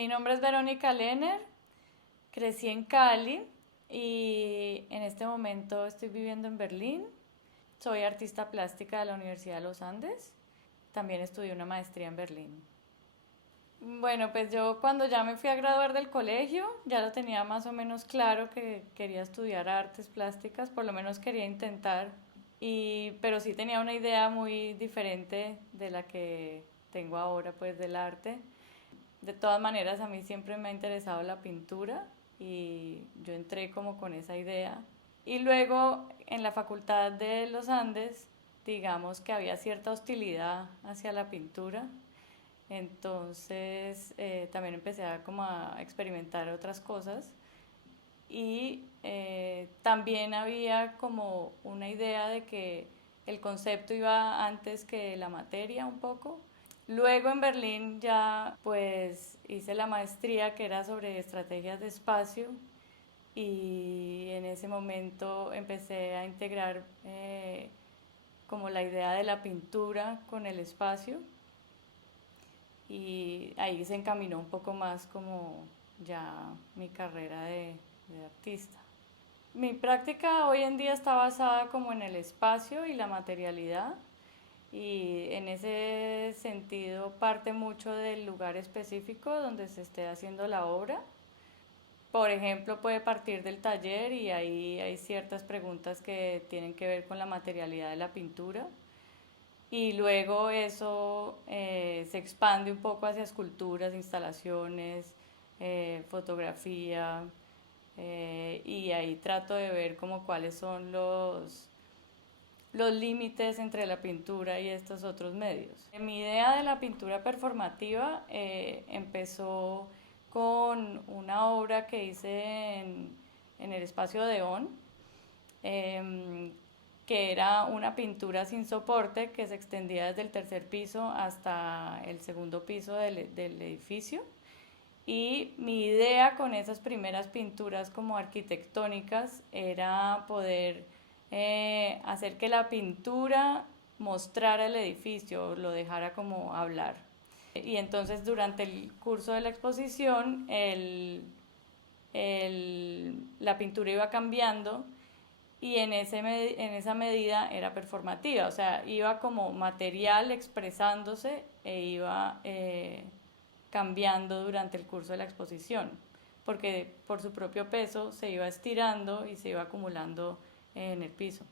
Mi nombre es Verónica Lehner, crecí en Cali y en este momento estoy viviendo en Berlín. Soy artista plástica de la Universidad de los Andes. También estudié una maestría en Berlín. Bueno, pues yo cuando ya me fui a graduar del colegio, ya lo tenía más o menos claro que quería estudiar artes plásticas, por lo menos quería intentar, pero sí tenía una idea muy diferente de la que tengo ahora, pues del arte. De todas maneras, a mí siempre me ha interesado la pintura y yo entré como con esa idea. Y luego en la Facultad de los Andes, digamos que había cierta hostilidad hacia la pintura. Entonces también empecé a, como a experimentar otras cosas y también había como una idea de que el concepto iba antes que la materia un poco. Luego en Berlín ya pues hice la maestría que era sobre estrategias de espacio y en ese momento empecé a integrar como la idea de la pintura con el espacio y ahí se encaminó un poco más como ya mi carrera de artista. Mi práctica hoy en día está basada como en el espacio y la materialidad y en ese sentido parte mucho del lugar específico donde se esté haciendo la obra. Por ejemplo, puede partir del taller y ahí hay ciertas preguntas que tienen que ver con la materialidad de la pintura y luego eso se expande un poco hacia esculturas, instalaciones, fotografía y ahí trato de ver como cuáles son los límites entre la pintura y estos otros medios. Mi idea de la pintura performativa empezó con una obra que hice en el espacio de On, eh, que era una pintura sin soporte que se extendía desde el tercer piso hasta el segundo piso del edificio. Y mi idea con esas primeras pinturas como arquitectónicas era poder hacer que la pintura mostrara el edificio, lo dejara como hablar. Y entonces durante el curso de la exposición la pintura iba cambiando y en esa medida era performativa, o sea, iba como material expresándose e iba cambiando durante el curso de la exposición, porque por su propio peso se iba estirando y se iba acumulando en el piso.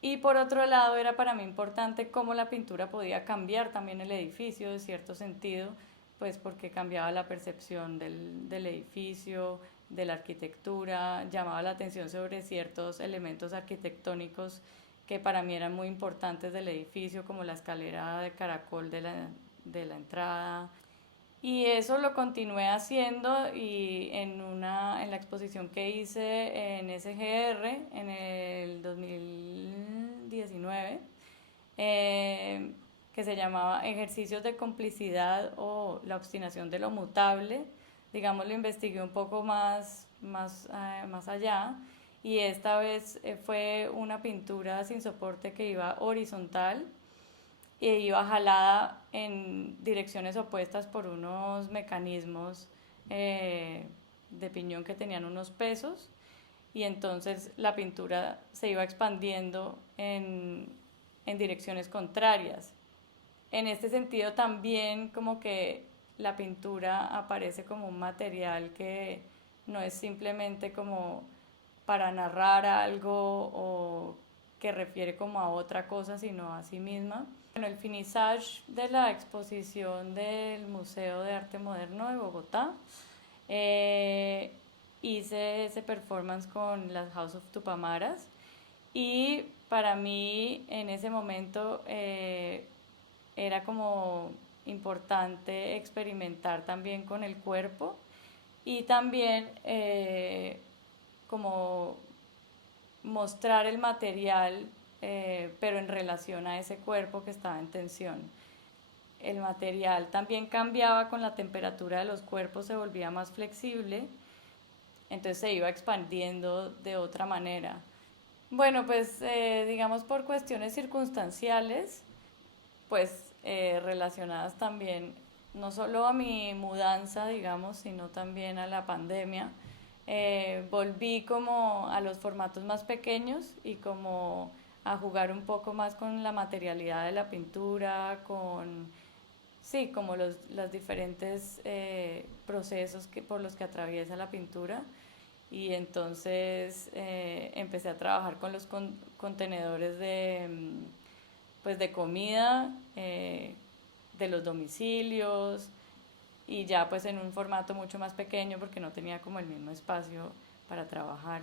Y por otro lado era para mí importante cómo la pintura podía cambiar también el edificio de cierto sentido, pues porque cambiaba la percepción del edificio, de la arquitectura, llamaba la atención sobre ciertos elementos arquitectónicos que para mí eran muy importantes del edificio, como la escalera de caracol de la entrada. Y eso lo continué haciendo y en la exposición que hice en SGR en el 2019, que se llamaba Ejercicios de complicidad o la obstinación de lo mutable, digamos, lo investigué un poco más allá y esta vez fue una pintura sin soporte que iba horizontal y iba jalada en direcciones opuestas por unos mecanismos de piñón que tenían unos pesos y entonces la pintura se iba expandiendo en direcciones contrarias. En este sentido también como que la pintura aparece como un material que no es simplemente como para narrar algo o que refiere como a otra cosa, sino a sí misma. Bueno, el finissage de la exposición del Museo de Arte Moderno de Bogotá, eh, hice ese performance con las House of Tupamaras y para mí en ese momento era como importante experimentar también con el cuerpo y también como mostrar el material, pero en relación a ese cuerpo que estaba en tensión. El material también cambiaba con la temperatura de los cuerpos, se volvía más flexible, entonces se iba expandiendo de otra manera. Bueno, pues digamos por cuestiones circunstanciales, pues relacionadas también no solo a mi mudanza, digamos, sino también a la pandemia, volví como a los formatos más pequeños y como a jugar un poco más con la materialidad de la pintura, con, sí, como los diferentes procesos por los que atraviesa la pintura. Y entonces empecé a trabajar con los contenedores pues de comida, de los domicilios, y ya pues en un formato mucho más pequeño porque no tenía como el mismo espacio para trabajar.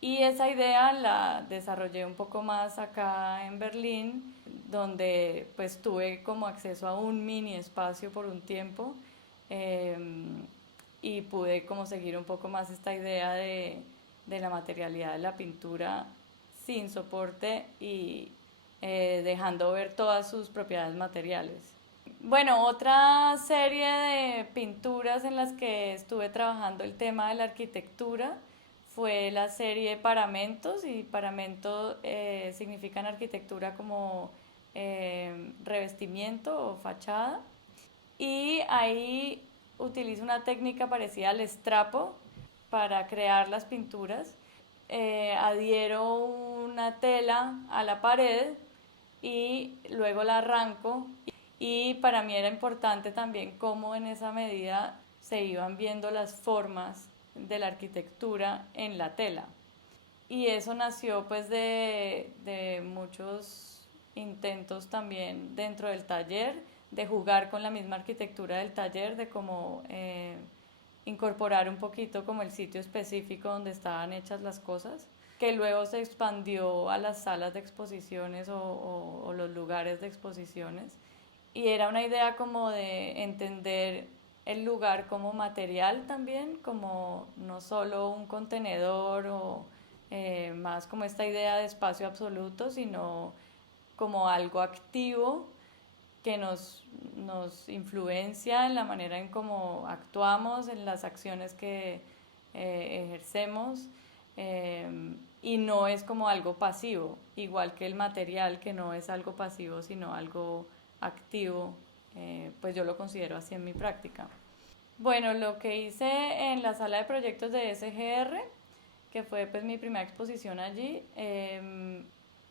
Y esa idea la desarrollé un poco más acá en Berlín, donde pues tuve como acceso a un mini espacio por un tiempo, eh, y pude como seguir un poco más esta idea de la materialidad de la pintura sin soporte y dejando ver todas sus propiedades materiales. Bueno, otra serie de pinturas en las que estuve trabajando el tema de la arquitectura fue la serie Paramentos, y paramento significa en arquitectura como revestimiento o fachada. Y ahí utilizo una técnica parecida al estrapo para crear las pinturas. Adhiero una tela a la pared y luego la arranco, y para mí era importante también cómo en esa medida se iban viendo las formas de la arquitectura en la tela. Y eso nació pues de muchos intentos también dentro del taller, de jugar con la misma arquitectura del taller, de cómo incorporar un poquito como el sitio específico donde estaban hechas las cosas, que luego se expandió a las salas de exposiciones o los lugares de exposiciones. Y era una idea como de entender el lugar como material también, como no solo un contenedor o más como esta idea de espacio absoluto, sino como algo activo que nos influencia en la manera en cómo actuamos, en las acciones que ejercemos, y no es como algo pasivo, igual que el material, que no es algo pasivo, sino algo activo, pues yo lo considero así en mi práctica. Bueno, lo que hice en la sala de proyectos de SGR, que fue pues mi primera exposición allí,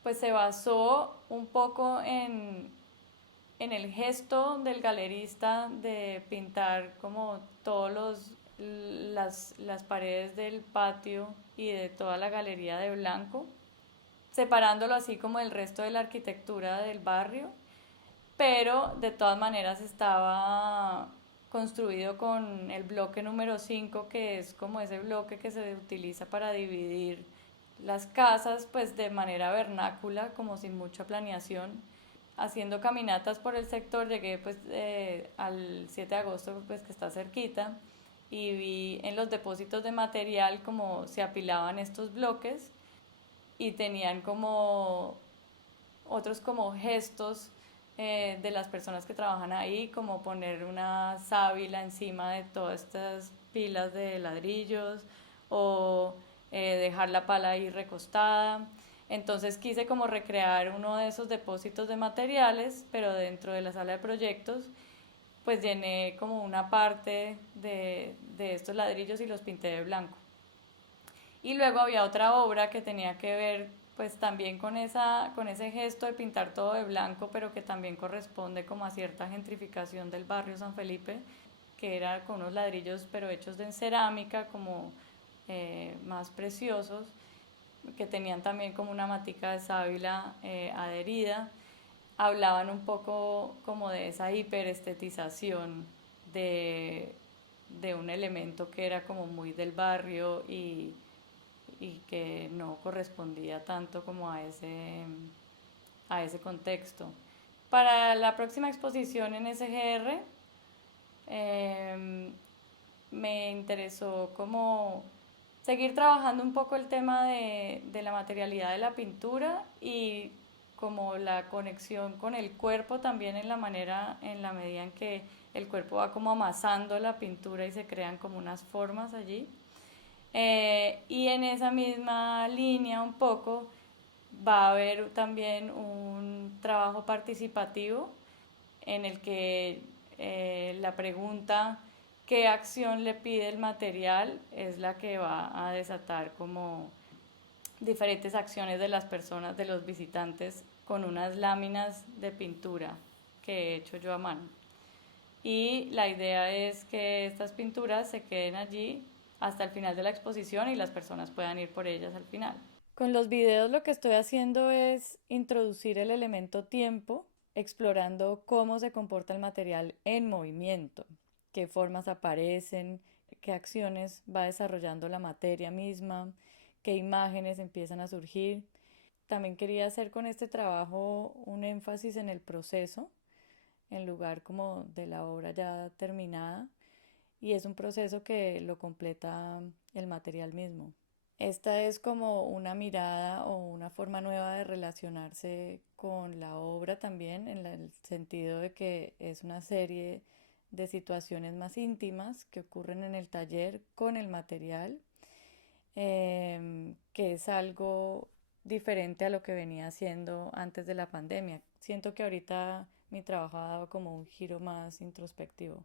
pues se basó un poco en el gesto del galerista de pintar como las paredes del patio y de toda la galería de blanco, separándolo así como el resto de la arquitectura del barrio, pero de todas maneras estaba construido con el bloque número 5, que es como ese bloque que se utiliza para dividir las casas pues de manera vernácula, como sin mucha planeación. Haciendo caminatas por el sector llegué pues al 7 de agosto, pues que está cerquita, y vi en los depósitos de material como se apilaban estos bloques y tenían como otros como gestos de las personas que trabajan ahí, como poner una sábila encima de todas estas pilas de ladrillos o dejar la pala ahí recostada. Entonces quise como recrear uno de esos depósitos de materiales, pero dentro de la sala de proyectos, pues llené como una parte de estos ladrillos y los pinté de blanco. Y luego había otra obra que tenía que ver pues también con ese gesto de pintar todo de blanco, pero que también corresponde como a cierta gentrificación del barrio San Felipe, que era con unos ladrillos pero hechos de cerámica, como más preciosos, que tenían también como una matica de sábila adherida. Hablaban un poco como de esa hiperestetización de un elemento que era como muy del barrio y que no correspondía tanto como a ese contexto. Para la próxima exposición en SGR me interesó como seguir trabajando un poco el tema de la materialidad de la pintura y como la conexión con el cuerpo también, en la medida en que el cuerpo va como amasando la pintura y se crean como unas formas allí. Y en esa misma línea un poco va a haber también un trabajo participativo en el que la pregunta qué acción le pide el material es la que va a desatar como diferentes acciones de las personas, de los visitantes, con unas láminas de pintura que he hecho yo a mano. Y la idea es que estas pinturas se queden allí hasta el final de la exposición y las personas puedan ir por ellas al final. Con los videos lo que estoy haciendo es introducir el elemento tiempo, explorando cómo se comporta el material en movimiento, qué formas aparecen, qué acciones va desarrollando la materia misma, qué imágenes empiezan a surgir. También quería hacer con este trabajo un énfasis en el proceso, en lugar como de la obra ya terminada, y es un proceso que lo completa el material mismo. Esta es como una mirada o una forma nueva de relacionarse con la obra también, en el sentido de que es una serie de situaciones más íntimas que ocurren en el taller con el material, que es algo diferente a lo que venía haciendo antes de la pandemia. Siento que ahorita mi trabajo ha dado como un giro más introspectivo.